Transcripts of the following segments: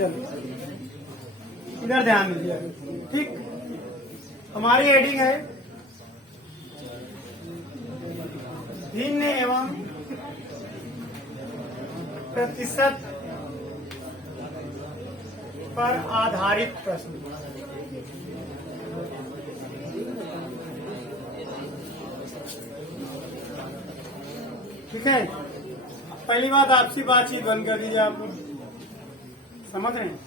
चलो इधर ध्यान दीजिए। ठीक, हमारी हेडिंग है भिन्न एवं प्रतिशत पर आधारित प्रश्न। ठीक है, पहली बात आपसी बातचीत बंद कर दीजिए। आप समझ रहे हैं?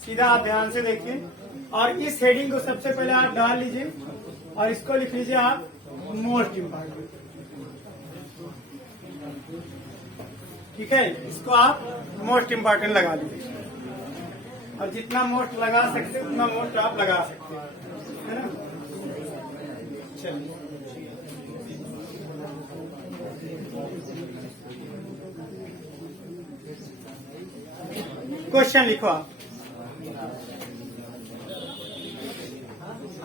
सीधा आप ध्यान से देखिए और इस हेडिंग को सबसे पहले आप डाल लीजिए और इसको लिख लीजिए आप मोस्ट इम्पोर्टेंट। ठीक है, इसको आप मोस्ट इम्पोर्टेंट लगा लीजिए और जितना मोस्ट लगा सकते उतना मोस्ट आप लगा सकते हैं, है ना। चलिए क्वेश्चन लिखो।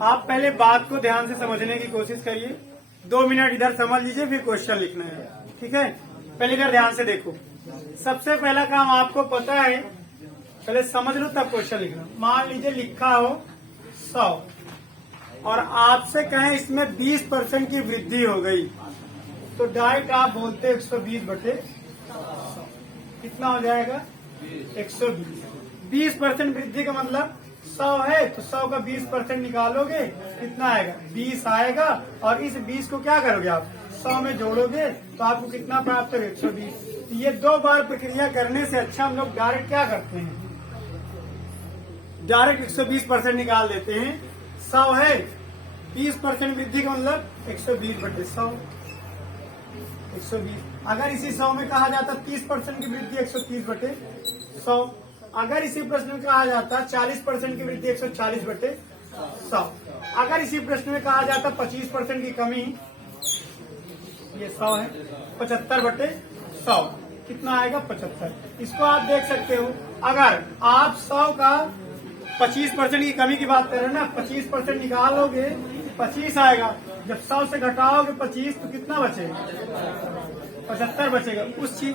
आप पहले बात को ध्यान से समझने की कोशिश करिए। 2 मिनट इधर समझ लीजिए, फिर क्वेश्चन लिखना है। ठीक है, पहले इधर ध्यान से देखो। सबसे पहला काम आपको पता है, पहले समझ लो तब क्वेश्चन लिखना। मान लीजिए लिखा हो 100 और आपसे कहें इसमें 20% की वृद्धि हो गई, तो डायरेक्ट आप बोलते 120/100। कितना हो जाएगा? 120। 20% वृद्धि का मतलब 100 है तो 100 का 20% निकालोगे, कितना आएगा? 20 आएगा। और इस 20 को क्या करोगे आप? 100 में जोड़ोगे तो आपको कितना प्राप्त होगा? 120। ये 2 बार प्रक्रिया करने से अच्छा हम लोग डायरेक्ट क्या करते हैं, डायरेक्ट 120% निकाल देते हैं। 100 है, 20% वृद्धि का मतलब 120/100। 120। अगर इसी 100 में कहा जाता 30% की वृद्धि 130/100। अगर इसी प्रश्न में कहा जाता 40% की वृद्धि 140/100। अगर इसी प्रश्न में कहा जाता 25% की कमी, ये 100 है, 75/100। कितना आएगा? 75। इसको आप देख सकते हो। अगर आप 100 का 25% की कमी की बात कर रहे हैं ना, 25% निकालोगे 25 आएगा। जब 100 से घटाओगे 25 तो कितना बचेगा? 75 बचेगा। उस चीज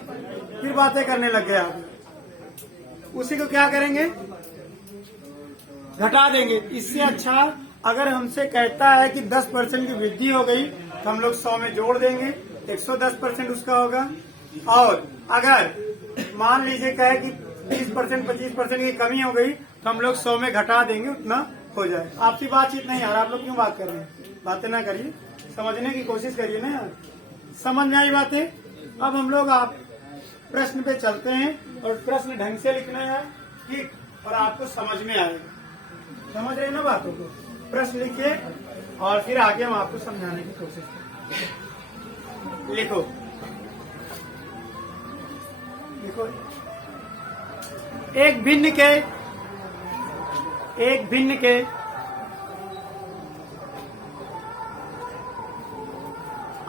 फिर बातें करने लग गए आप। उसी को क्या करेंगे? घटा देंगे। इससे अच्छा अगर हमसे कहता है कि 10% की वृद्धि हो गई तो हम लोग 100 में जोड़ देंगे, 110% उसका होगा। और अगर मान लीजिए कहे कि 20% 25% की कमी हो गई तो हम लोग 100 में घटा देंगे, उतना हो जाए। आपसी बातचीत नहीं यार, आप लोग क्यों बात कर रहे हैं? बातें ना करिए, समझने की कोशिश करिए ना यार। समझ में आई बातें? अब हम लोग आप प्रश्न पे चलते हैं और प्रश्न ढंग से लिखना है, ठीक, और आपको समझ में आएगा। समझ रहे हैं ना बातों को? प्रश्न लिखिए और फिर आगे हम आपको समझाने की कोशिश करें। लिखो लिखो। एक भिन्न के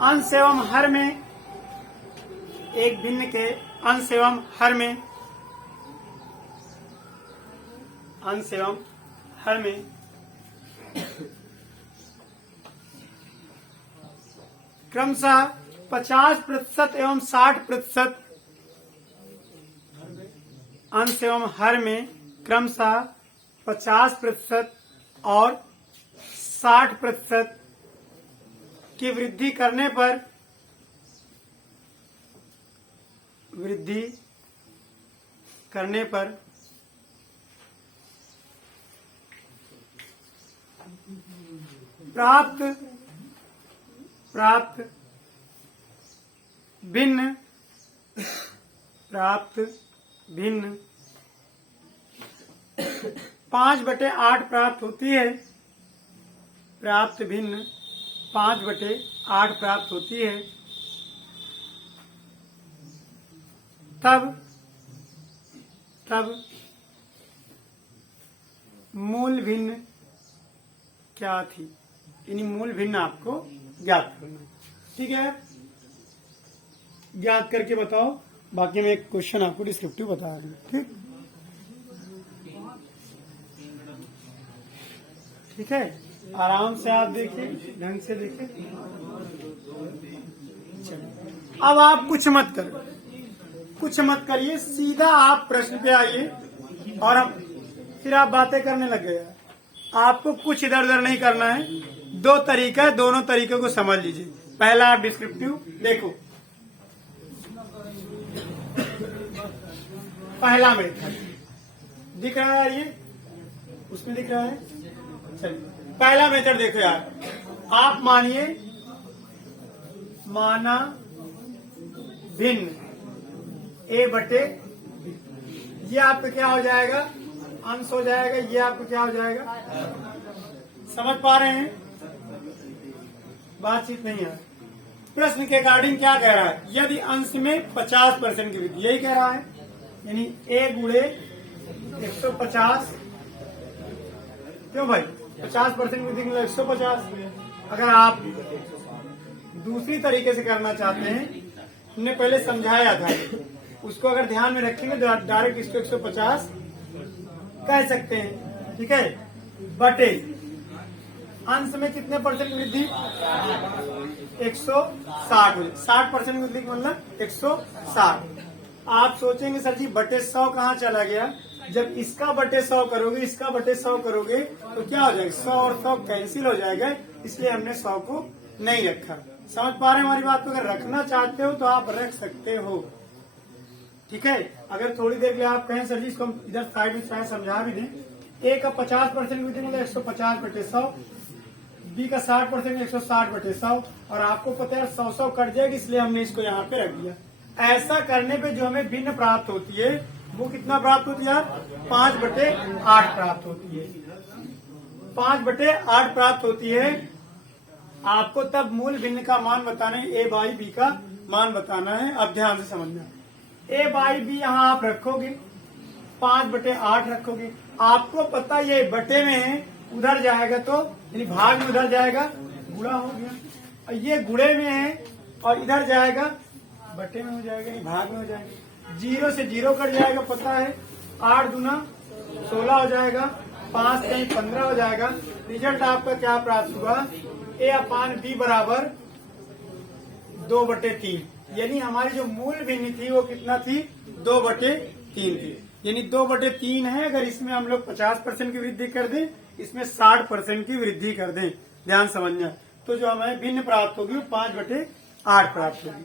अंश एवं हर में, एक भिन्न के अंश एवं हर में, अंश एवं हर में क्रमशः 50% एवं 60%, अंश एवं हर में क्रमशः 50% और 60% की वृद्धि करने पर प्राप्त भिन्न 5/8 प्राप्त होती है। प्राप्त भिन्न 5/8 प्राप्त होती है। तब मूल भिन्न क्या थी? यानी मूल भिन्न आपको ज्ञात करना है। ठीक है, ज्ञात करके बताओ। बाकी मैं एक क्वेश्चन आपको डिस्क्रिप्टिव बता रहा हूँ। ठीक है, आराम से आप देखिए, ढंग से देखिए। चलिए, अब आप कुछ मत करिए, सीधा आप प्रश्न पे आइए। और अब फिर आप बातें करने लग गए। आपको कुछ इधर उधर नहीं करना है, दो तरीका है, दोनों तरीकों को समझ लीजिए। पहला आप डिस्क्रिप्टिव देखो, पहला मेथड दिख रहा है, ये उसमें दिख रहा है। चलिए पहला मेथड देखो यार, आप मानिए माना भिन्न ए बटे, ये आपका क्या हो जाएगा, अंश हो जाएगा। ये आपको क्या हो जाएगा, समझ पा रहे हैं, बातचीत नहीं है। प्रश्न के अकॉर्डिंग क्या कह रहा है, यदि अंश में 50% की वृद्धि, यही कह रहा है, यानी ए गुणे 150, क्यों भाई 50% वृद्धि मतलब 150। अगर आप दूसरी तरीके से करना चाहते हैं, हमने पहले समझाया था, उसको अगर ध्यान में रखेंगे तो डायरेक्ट इसको 150 कह सकते हैं, ठीक है। बटे अंश में कितने परसेंट वृद्धि, 160, 60% वृद्धि मतलब 160। आप सोचेंगे सर जी बटे 100 कहाँ चला गया, जब इसका बटे 100 करोगे, इसका बटे 100 करोगे तो क्या हो जाएगा, 100 और 100 कैंसिल हो जाएगा, इसलिए हमने 100 को नहीं रखा। समझ पा रहे हैं हमारी बात को, अगर रखना चाहते हो तो आप रख सकते हो, ठीक है। अगर थोड़ी देर के लिए आप कहें सर जी इसको हम इधर साइड में चाहे समझा भी दें, ए का 50% वृद्धि मतलब 150 बटे 100, बी का 60% 160 बटे 100, और आपको पता है 100 कट जाएगी, इसलिए हमने इसको यहाँ पे रख दिया। ऐसा करने पे जो हमें भिन्न प्राप्त होती है वो कितना प्राप्त होती है, 5/8 प्राप्त होती है। 5/8 प्राप्त होती है। आपको तब मूल भिन्न का मान बताना है, ए बाई बी का मान बताना है। अब ध्यान से समझना, ए बाई बी यहाँ आप रखोगे, 5/8 रखोगे। आपको पता ये बटे में है, उधर जाएगा तो यानी भाग में उधर जाएगा, गुणा हो गया। और ये गुणे में है और इधर जाएगा बटे में हो जाएगा, यानी भाग में हो जाएगा। 0 से 0 कट जाएगा, पता है 8 दूना 16 हो जाएगा, 5 कहीं 15 हो जाएगा। रिजल्ट आपका क्या प्राप्त हुआ, ए अपान बी बराबर 2/3, यानी हमारी जो मूल भिन्न थी वो कितना थी, 2/3 थी, यानी 2/3 है। अगर इसमें हम लोग 50% की वृद्धि कर दें, इसमें 60% की वृद्धि कर दें, ध्यान समझना, तो जो हमें भिन्न प्राप्त होगी वो 5/8 प्राप्त होगी।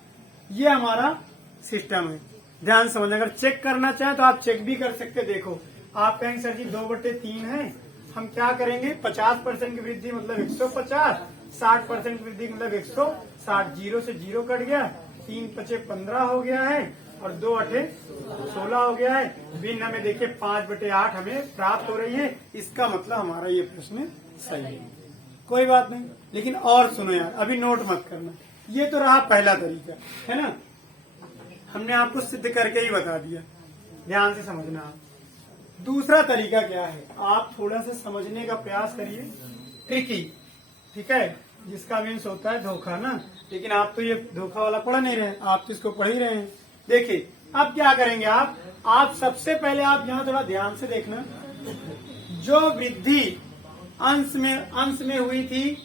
ये हमारा सिस्टम है, ध्यान समझना। अगर चेक करना चाहें तो आप चेक भी कर सकते। देखो आप कहेंगे सर जी 2/3 है, हम क्या करेंगे, 50% की वृद्धि मतलब 150, 60% की वृद्धि मतलब 160। 0 से 0 कट गया, 3×5 15 हो गया है, और 2×8 16 हो गया है। भिन्न हमें देखिए 5/8 हमें प्राप्त हो रही है, इसका मतलब हमारा ये प्रश्न सही है। कोई बात नहीं, लेकिन और सुनो यार, अभी नोट मत करना। ये तो रहा पहला तरीका, है ना, हमने आपको सिद्ध करके ही बता दिया, ध्यान से समझना आप। दूसरा तरीका क्या है, आप थोड़ा सा समझने का प्रयास करिए, ट्रिकी, ठीक है, जिसका मीन्स होता है धोखा ना। लेकिन आप तो ये धोखा वाला पढ़ नहीं रहे, आप तो इसको पढ़ ही रहे हैं। देखिए अब क्या करेंगे आप सबसे पहले आप यहाँ थोड़ा ध्यान से देखना, जो वृद्धि अंश में हुई थी,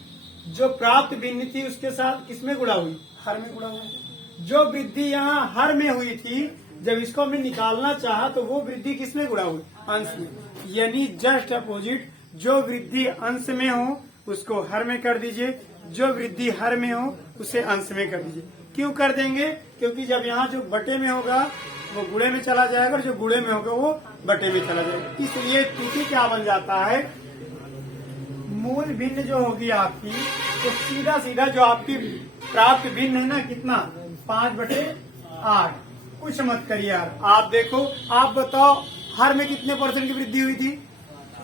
जो प्राप्त भिन्न थी उसके साथ किसमें गुणा हुई, हर में गुणा हुई। जो वृद्धि यहाँ हर में हुई थी, जब इसको हमने निकालना चाहा तो वो वृद्धि किसमें गुणा हुई, अंश में। यानी जस्ट अपोजिट, जो वृद्धि अंश में हो उसको हर में कर दीजिए, जो वृद्धि हर में हो उसे अंश में कर दीजिए। क्यों कर देंगे, क्योंकि जब यहाँ जो बटे में होगा वो गुणे में चला जाएगा, और जो गुणे में होगा वो बटे में चला जाएगा। इसलिए त्रुटि क्या बन जाता है, मूल भिन्न जो होगी आपकी, तो सीधा सीधा जो आपकी प्राप्त भिन्न है ना, कितना 5/8। कुछ मत करिए यार, आप देखो, आप बताओ हर में कितने परसेंट की वृद्धि हुई थी,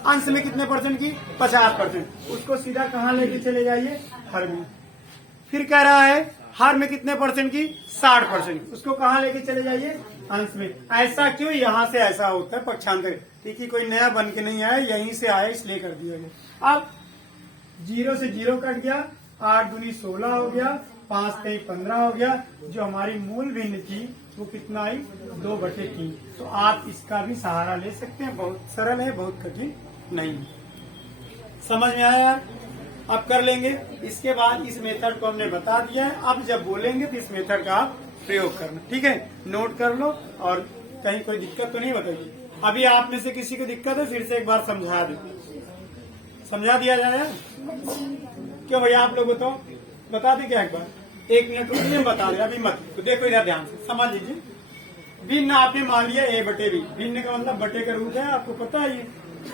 अंश में कितने परसेंट की, 50%। उसको सीधा कहाँ लेके चले जाइए, हर में। फिर कह रहा है हर में कितने परसेंट की, 60%, उसको कहाँ लेके चले जाइए, अंश में। ऐसा क्यों, यहाँ से ऐसा होता है पक्षांतर, ठीक है, कोई नया बन के नहीं आया, यहीं से आया इसलिए कर दिया गया। अब 0 से 0 कट गया, 8 दूनी 16 हो गया, 5 कहीं 15 हो गया। जो हमारी मूल भिन्न थी वो कितना आई, 2/3। तो आप इसका भी सहारा ले सकते हैं, बहुत सरल है, बहुत कठिन नहीं। समझ में आया यार, अब कर लेंगे। इसके बाद इस मेथड को हमने बता दिया है, अब जब बोलेंगे तो इस मेथड का आप प्रयोग करना, ठीक है। नोट कर लो, और कहीं कोई दिक्कत तो नहीं बताइए। अभी आप में से किसी को दिक्कत है फिर से एक बार समझा दो, समझा दिया जाए। क्यों भैया आप लोग बताओ, बता दें क्या एक बार, 1 मिनट रुकिए हम बता दें, अभी मत तो देखो इधर ध्यान से समझ लीजिए। भिन्न आपने मान लिया a बटे b, भिन्न का मतलब बटे का रूप है, आपको पता है ये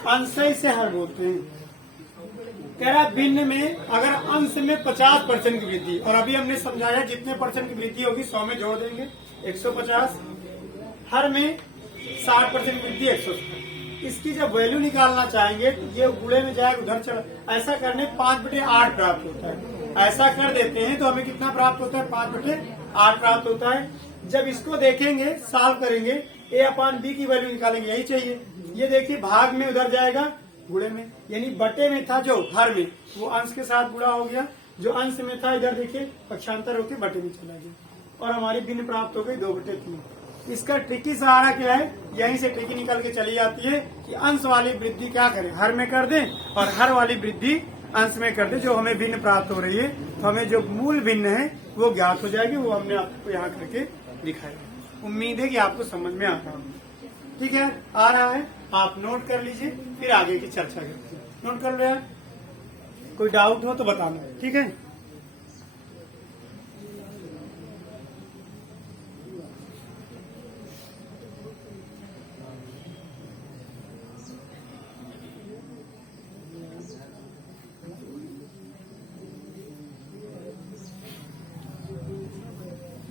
अंश से हर बोलते हैं। कह रहा भिन्न में अगर अंश में 50% की वृद्धि, और अभी हमने समझाया जितने परसेंट की वृद्धि होगी 100 में जोड़ देंगे 150, हर में 60% वृद्धि 170। इसकी जब वैल्यू निकालना चाहेंगे तो ये गुणे में जाएगा उधर चढ़, ऐसा करने 5/8 प्राप्त होता है। ऐसा कर देते हैं तो हमें कितना प्राप्त होता है, 5/8 प्राप्त होता है। जब इसको देखेंगे सॉल्व करेंगे a/b की वैल्यू निकालेंगे, यही चाहिए। ये देखिए भाग में उधर जाएगा गुणे में, यानी बटे में था जो हर में वो अंश के साथ गुणा हो गया, जो अंश में था इधर देखिए पक्षांतर होकर बटे में चला गया और हमारी भिन्न प्राप्त हो गई 2/3। इसका ट्रिकी सहारा क्या है, यहीं से ट्रिकी निकल के चली जाती है कि अंश वाली वृद्धि क्या करें, हर में कर दें और हर वाली वृद्धि अंश में कर दें। जो हमें भिन्न प्राप्त हो रही है तो हमें जो मूल भिन्न है वो ज्ञात हो जाएगी, वो हमने आपको यहाँ करके दिखाया। उम्मीद है कि आपको समझ में आ रहा है। ठीक है, आ रहा है, आप नोट कर लीजिए फिर आगे की चर्चा करते हैं। नोट कर रहे हैं, कोई डाउट हो तो बताना, ठीक है।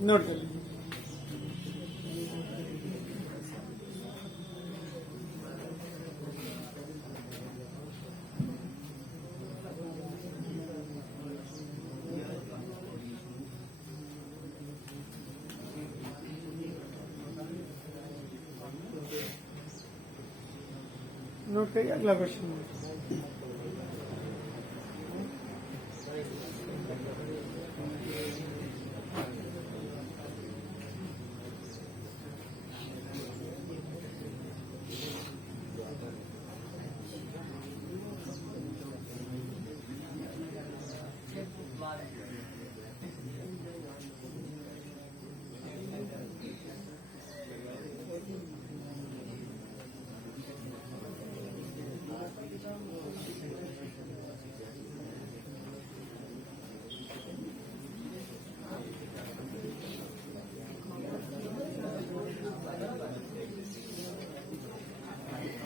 नोट कर लीजिए। नोट करिए अगला क्वेश्चन।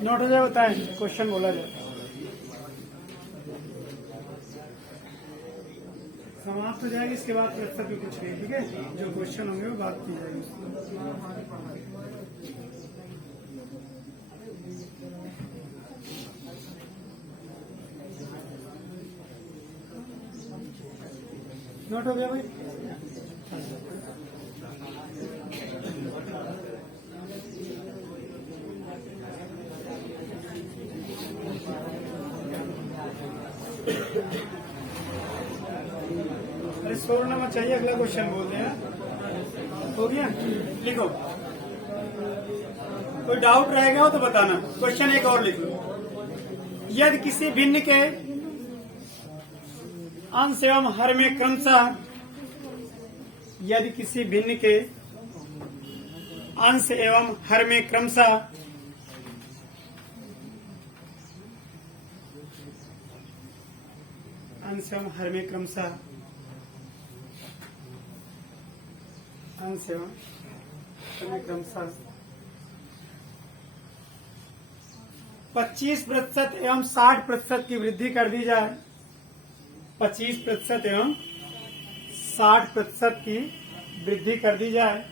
नोट हो जाए, बताएं, क्वेश्चन बोला जाए। समाप्त हो जाएगी, इसके बाद प्रतिशत भी कुछ नहीं, ठीक है। जो क्वेश्चन होंगे वो बात की जाएगी। नोट हो गया भाई। अरे छोड़ना मत चाहिए, अगला क्वेश्चन बोलते हैं। हो गया, लिखो। कोई डाउट रहेगा तो बताना। क्वेश्चन एक और लिख लो। यदि किसी भिन्न के अंश एवं हर में क्रमशः, यदि किसी भिन्न के अंश एवं हर में क्रमशः अंश एवं हर में क्रमशः अंश एवं हर में क्रमशः 25% एवं 60% की वृद्धि कर दी जाए, 25% एवं 60% की वृद्धि कर दी जाए,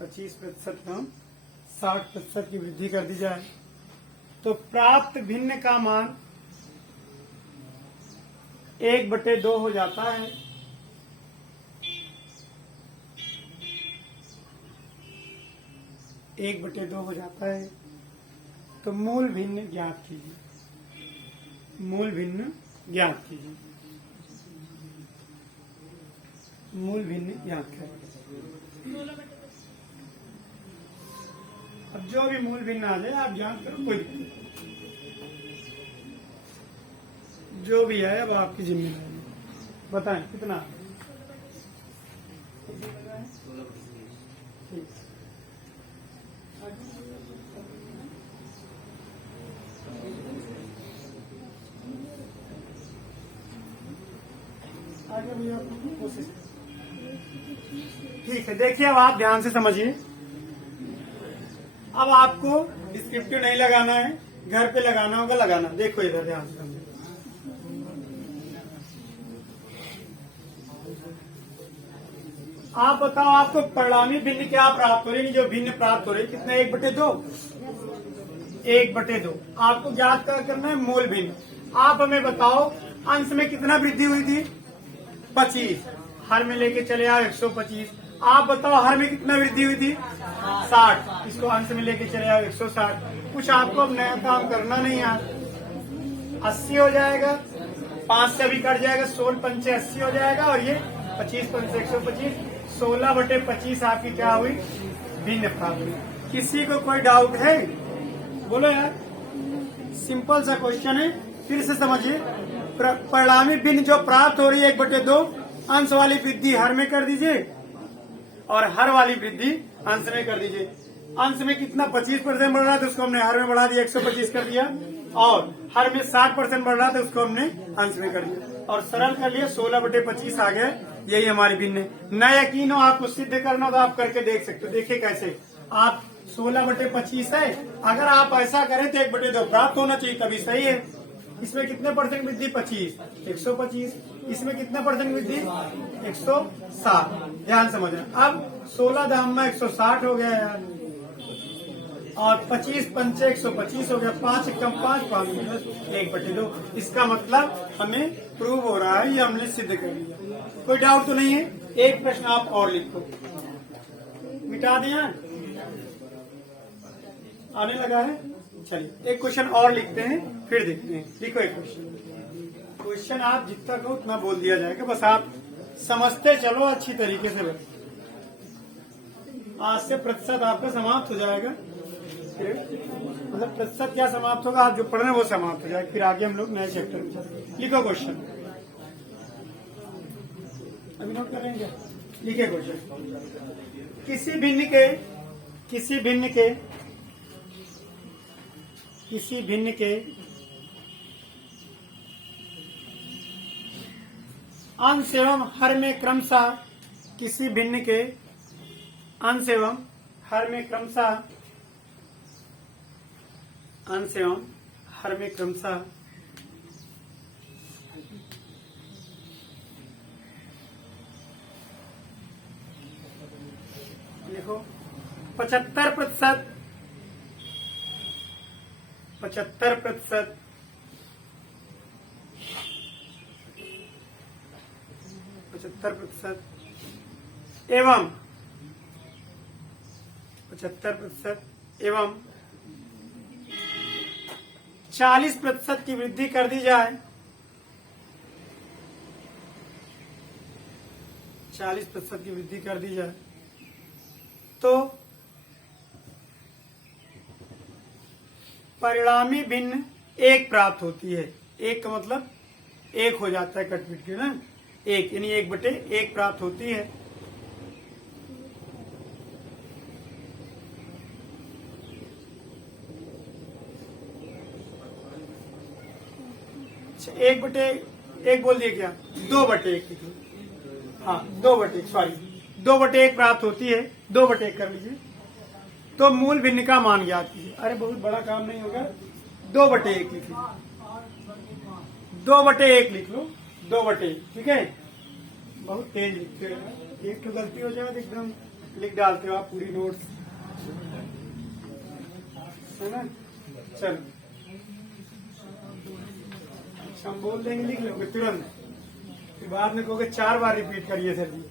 25% एवं 60% की वृद्धि कर दी जाए, तो प्राप्त भिन्न का मान 1/2 हो जाता है। एक बटे दो हो जाता है। तो मूल भिन्न ज्ञात कीजिए। मूल भिन्न ज्ञात कीजिए। मूल भिन्न ज्ञात करें। अब जो भी मूल भिन्न आ जाए आप ज्ञात करो, कोई दिक्कत नहीं। जो भी है अब आपकी जिम्मेदारी, बताएं कितना। ठीक। आगे भैया कोशिश। ठीक है, देखिए अब आप ध्यान से समझिए। अब आपको डिस्क्रिप्टिव नहीं लगाना है, घर पे लगाना होगा, लगाना। देखो इधर ध्यान से समझिए। आप बताओ आपको परिणामी भिन्न क्या प्राप्त हो रही है? जो भिन्न प्राप्त हो रही है कितना? 1/2। 1/2 आपको ज्ञात करना है मूल भिन्न। आप हमें बताओ अंश में कितना वृद्धि हुई थी? 25। हर में लेके चले आओ 125। आप बताओ हर में कितना वृद्धि हुई थी? 60। इसको अंश में लेके चले आओ 160। कुछ आपको अब नया काम करना नहीं है। 80 हो जाएगा, 5 से अभी कट जाएगा, 16 पंचे 80 हो जाएगा, और ये 25 पंचे 125। 16/25 आपकी क्या हुई? भिन्न प्राप्त हुई। किसी को कोई डाउट है? बोलो यार, सिंपल सा क्वेश्चन है, फिर से समझिए। परिणामी भिन्न जो प्राप्त हो रही है 1/2, अंश वाली वृद्धि हर में कर दीजिए और हर वाली वृद्धि अंश में कर दीजिए। अंश में कितना 25% बढ़ रहा था, उसको हमने हर में बढ़ा दिया, 125 कर दिया, और हर में 60% बढ़ रहा था, उसको हमने अंश में कर दिया और सरल कर लिया। 16/25 आ गया। यही हमारी भिन्न है। न यकीन हो, आपको सिद्ध करना तो आप करके देख सकते हो। देखिए कैसे। आप 16/25 है, अगर आप ऐसा करें तो 1/2 प्राप्त होना चाहिए, तभी सही है। इसमें कितने परसेंट वृद्धि? 25, 125। इसमें कितना परसेंट वृद्धि? 160। ध्यान समझना। अब 16 दाम में 160 हो गया यार, और 25 पंचे 125 हो गया। 5 कम 5, 5 1/2। इसका मतलब हमें प्रूव हो रहा है, ये हमने सिद्ध कर लिया। कोई डाउट तो नहीं है? एक प्रश्न आप और लिखो। मिटा दिया? आने लगा है? चलिए एक क्वेश्चन और लिखते हैं, फिर देखते हैं। लिखो एक क्वेश्चन। क्वेश्चन आप जितना कहो उतना बोल दिया जाएगा, बस आप समझते चलो अच्छी तरीके से। बस आज से प्रतिशत आपका समाप्त हो जाएगा। मतलब प्रतिशत क्या समाप्त होगा? आप जो पढ़ रहे हैं वो समाप्त हो जाएगा। फिर आगे हम लोग नए चैप्टर में चलते। लिखो क्वेश्चन। अभी नोट करेंगे। लिखे क्वेश्चन। किसी भिन्न के अंश एवं हर में क्रमशः किसी भिन्न के अंश एवं हर में क्रमशः अंश एवं हर में क्रमशः लिखो 75%, 75% एवं 75% एवं 40% की वृद्धि कर दी जाए, 40% की वृद्धि कर दी जाए तो परिणामी भिन्न 1 प्राप्त होती है। 1 का मतलब 1 हो जाता है, कट-पिट के ना 1, यानी 1/1 प्राप्त होती है। अच्छा, 1/1 बोल दिए क्या? 2/1 लिखिए। हाँ 2/1 प्राप्त होती है। 2/1 कर लीजिए। तो मूल भिन्न का मान ज्ञात कीजिए। अरे बहुत बड़ा काम नहीं होगा। 2/1 लिखिए। 2/1 लिख लो। 2/1, ठीक है। बहुत तेज लिखते हो, एक तो गलती हो जाए तो एकदम लिख डालते हो आप पूरी नोट्स, है ना। चलो हम बोल देंगे, लिख लोगे तुरंत, फिर बाद में कहोगे 4 बार रिपीट करिए सर जी।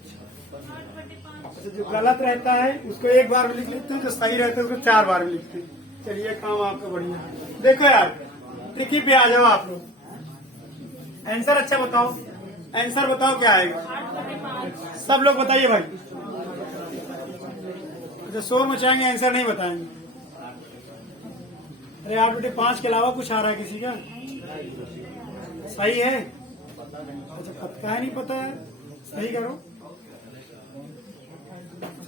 अच्छा, जो गलत रहता है उसको 1 बार में लिख लेते हैं, जो सही रहता है उसको 4 बार में लिखते हैं। चलिए काम आपका बढ़िया। देखो यार ट्रिकी पे आ जाओ आप लोग। आंसर अच्छा बताओ, आंसर बताओ क्या आएगा। सब लोग बताइए भाई। अच्छा शोर मचाएंगे, आंसर नहीं बताएंगे। अरे 8/5 के अलावा कुछ आ रहा है किसी का? सही है? अच्छा पता है, नहीं पता है, सही करो।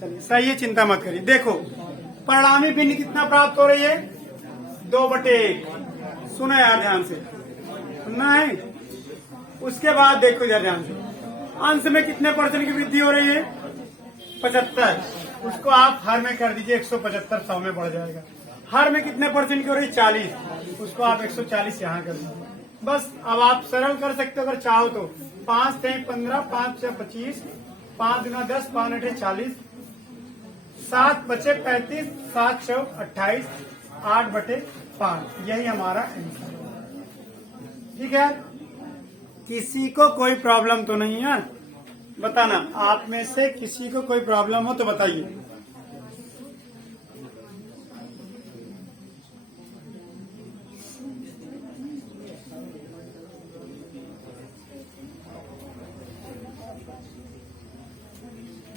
चलिए सही है, चिंता मत करिए। देखो परिणामी भिन्न कितना प्राप्त हो रही है? 2/1। सुनो यार ध्यान से, सुनना है। उसके बाद देखो यार ध्यान से, अंश में कितने परसेंट की वृद्धि हो रही है? 75। उसको आप हर में कर दीजिए, 175 100 में बढ़ जाएगा। हर में कितने परसेंट की हो रही है? 40। उसको आप 140 यहाँ कर दीजिए। बस अब आप सरल कर सकते हो अगर चाहो तो। 5 से 15, 5 से 25, 5 गुना 10, 5 8 40, 7 बचे 35, 7 6 28, 8/5। यही हमारा आंसर। ठीक है, किसी को कोई प्रॉब्लम तो नहीं है? बताना, आप में से किसी को कोई प्रॉब्लम हो तो बताइए।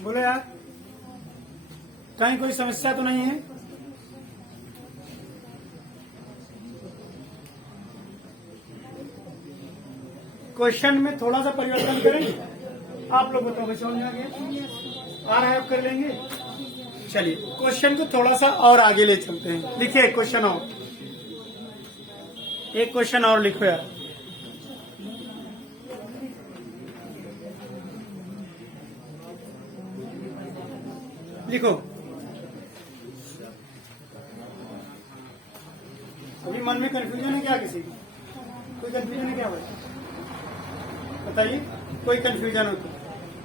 बोलो यार, कहीं कोई समस्या तो नहीं है? क्वेश्चन में थोड़ा सा परिवर्तन करेंगे? आप लोग बताओ, समझ में आ गया? आ रहा है, आप कर लेंगे। चलिए क्वेश्चन को थोड़ा सा और आगे ले चलते हैं। लिखिए क्वेश्चन और, एक क्वेश्चन और लिखो यार। लिखो। अभी मन में कंफ्यूजन है क्या किसी को? कोई कंफ्यूजन है क्या भाई? बताइए, कोई कंफ्यूजन हो तो?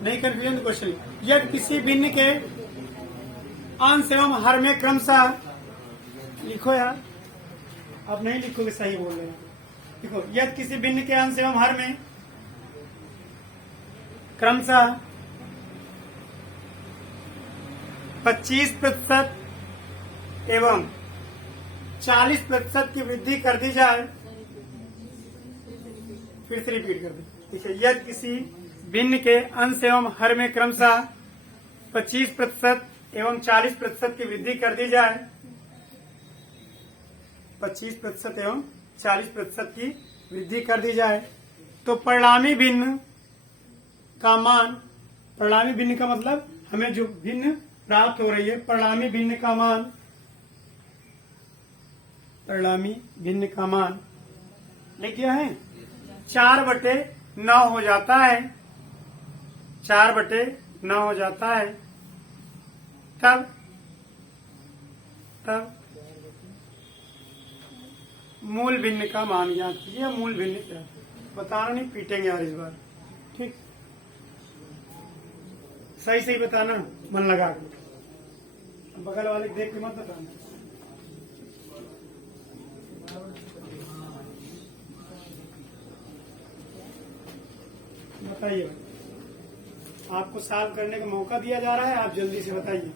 नहीं कंफ्यूजन तो क्वेश्चन, यदि किसी भिन्न के अंश एवं हर में क्रमशः, लिखो यार, आप नहीं लिखोगे, सही बोल रहे हैं। देखो, यदि किसी भिन्न के अंश एवं हर में क्रमशः 25% एवं 40% की वृद्धि कर दी जाए। फिर से रिपीट कर दें। देखिए, यदि किसी भिन्न के अंश एवं हर में क्रमशः 25% एवं 40% की वृद्धि कर दी जाए, 25% एवं 40% की वृद्धि कर दी जाए, तो परिणामी भिन्न का मान, परिणामी भिन्न का मतलब हमें जो भिन्न प्राप्त हो रही है, परिणामी भिन्न का मान, परिणामी भिन्न का मान लिख दिया है, 4/9 हो जाता है। 4/9 हो जाता है। तब मूल भिन्न का मान ज्ञात कीजिए। मूल भिन्न क्या बताना, नहीं पीटेंगे यार इस बार। ठीक, सही सही बताना, मन लगा के। बगल वाले देख के मत बताना। बताइए, आपको सॉल्व करने का मौका दिया जा रहा है, आप जल्दी से बताइए।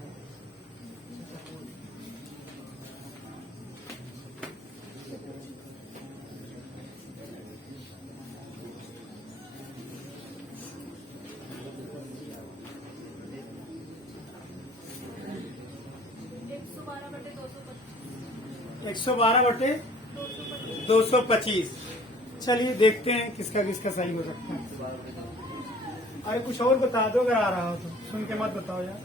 एक 112/225। चलिए देखते हैं किसका किसका सही हो सकता है। अरे कुछ और बता दो अगर आ रहा हो तो, सुन के मत बताओ यार।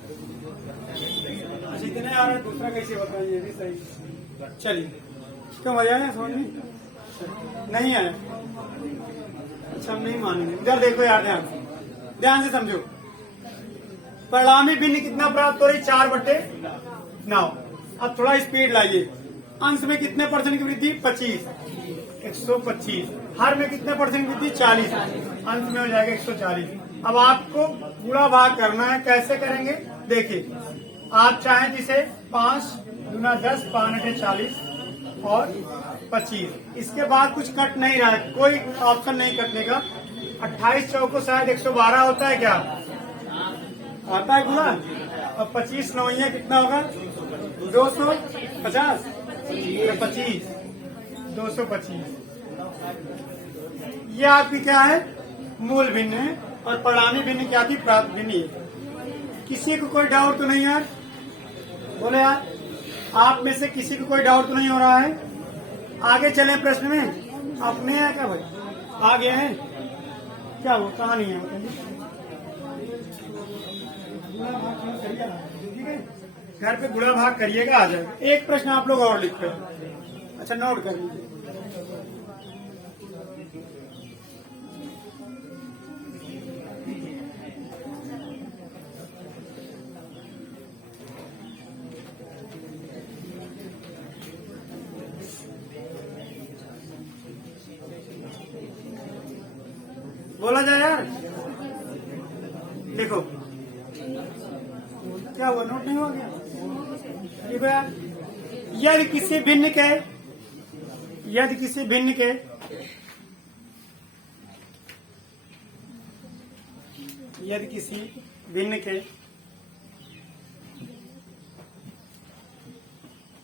अच्छा इतने आ रहा है, दूसरा कैसे बताओ, ये भी सही। चलिए, क्यों मजा आया समझ में? नहीं आया? अच्छा हम नहीं मानेंगे। इधर देखो यार, ध्यान से समझो। परिणामी भिन्न कितना प्राप्त हो रही? 4/9। अब थोड़ा स्पीड लाइए। अंश में कितने परसेंट की वृद्धि? 25, 125। हर में कितने परसेंट की वृद्धि? 40। अंश में हो जाएगा 140। अब आपको पूरा भाग करना है। कैसे करेंगे देखिए, आप चाहें जिसे 5 गुना 10, 5 8 40 और 25। इसके बाद कुछ कट नहीं रहा है, कोई ऑप्शन नहीं कटने का। 28 चौको शायद 112 होता है, क्या आता है पूरा? अब 25 नौइया कितना होगा? 250, 25, 225। ये आपकी क्या है? मूल भिन्न है। और परिणामी भिन्न क्या थी? प्राप्त भिन्न है। किसी को कोई डाउट तो नहीं यार? बोले यार, आप में से किसी को कोई डाउट तो नहीं हो रहा है? आगे चले प्रश्न में। अपने हैं क्या भाई? आ गए हैं क्या? वो कहाँ नहीं है बताइए। ठीक है, घर पे गुणा भाग करिएगा, आ जाएगा। एक प्रश्न आप लोग और लिखो, अच्छा नोट कर लीजिए। बोला जाए यार, देखो क्या हुआ, नोट नहीं हो गया? देखो यार, यदि किसी भिन्न के, यदि किसी भिन्न के यदि किसी भिन्न के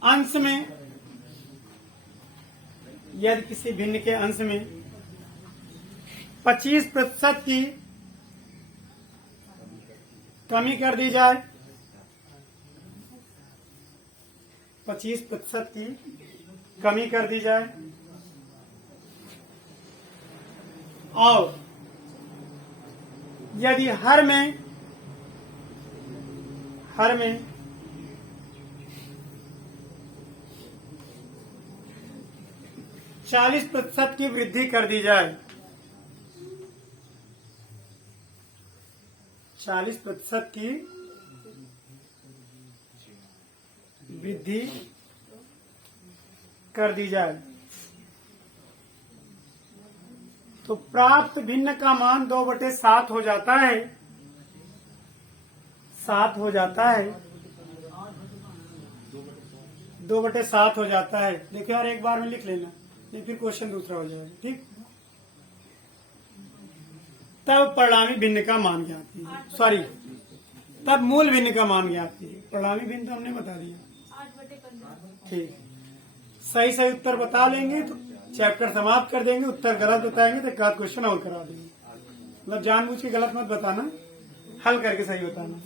अंश में, यदि किसी भिन्न के अंश में 25% की कमी कर दी जाए, 25% की कमी कर दी जाए, और यदि हर में 40% की वृद्धि कर दी जाए, 40% की वृद्धि कर दी जाए, तो प्राप्त भिन्न का मान 2/7 हो जाता है, 7 हो जाता है, 2/7 हो जाता है। देखिए यार, एक बार में लिख लेना, ये फिर क्वेश्चन दूसरा हो जाएगा, ठीक। तब परिणामी भिन्न का मान ज्ञात कीजिए, सॉरी, तब मूल भिन्न का मान ज्ञात कीजिए। परिणामी भिन्न तो हमने बता दिया, ठीक। सही सही उत्तर बता लेंगे तो चैप्टर समाप्त कर देंगे, उत्तर गलत बताएंगे तो एक आध क्वेश्चन और करा देंगे। मतलब जानबूझ के गलत मत बताना, हल करके सही बताना।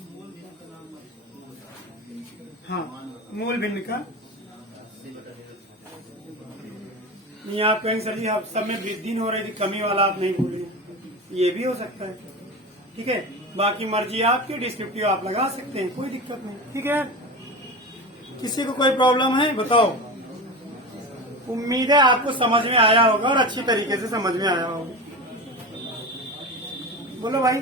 हाँ, मूल भिन्न का नहीं, आप कहेंगे सर जी आप सब में वृद्धि नहीं हो रही थी, कमी वाला आप नहीं बोल रहे, ये भी हो सकता है, ठीक है। बाकी मर्जी आपकी, डिस्क्रिप्टिव आप लगा सकते हैं, कोई दिक्कत नहीं, ठीक है। किसी को कोई प्रॉब्लम है बताओ? उम्मीद है आपको समझ में आया होगा और अच्छी तरीके से समझ में आया होगा। बोलो भाई।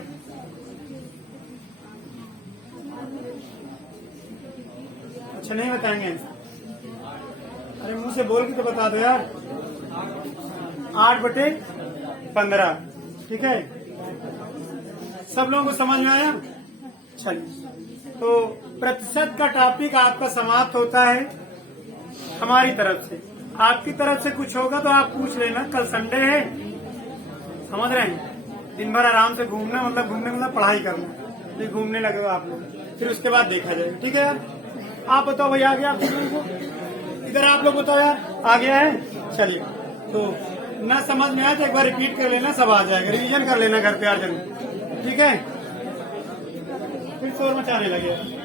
अच्छा नहीं बताएंगे? अरे मुंह से बोल के तो बता दो यार। 8/15, ठीक है। सब लोगों को समझ में आया? चलिए, तो प्रतिशत का टॉपिक आपका समाप्त होता है हमारी तरफ से। आपकी तरफ से कुछ होगा तो आप पूछ लेना, कल संडे है, समझ रहे हैं। दिन भर आराम से घूमना, मतलब घूमने मतलब पढ़ाई करना, फिर घूमने लगे आप लोग, फिर उसके बाद देखा जाएगा, ठीक है यार। आप बताओ भाई, आ गया आप लोगों को? इधर आप लोग बताओ यार, आ गया है? चलिए, तो ना समझ में आया तो एक बार रिपीट कर लेना, सब आ जाएगा। रिवीजन कर लेना घर पे यार जरूर, ठीक है। फिर शोर मचाने लगे।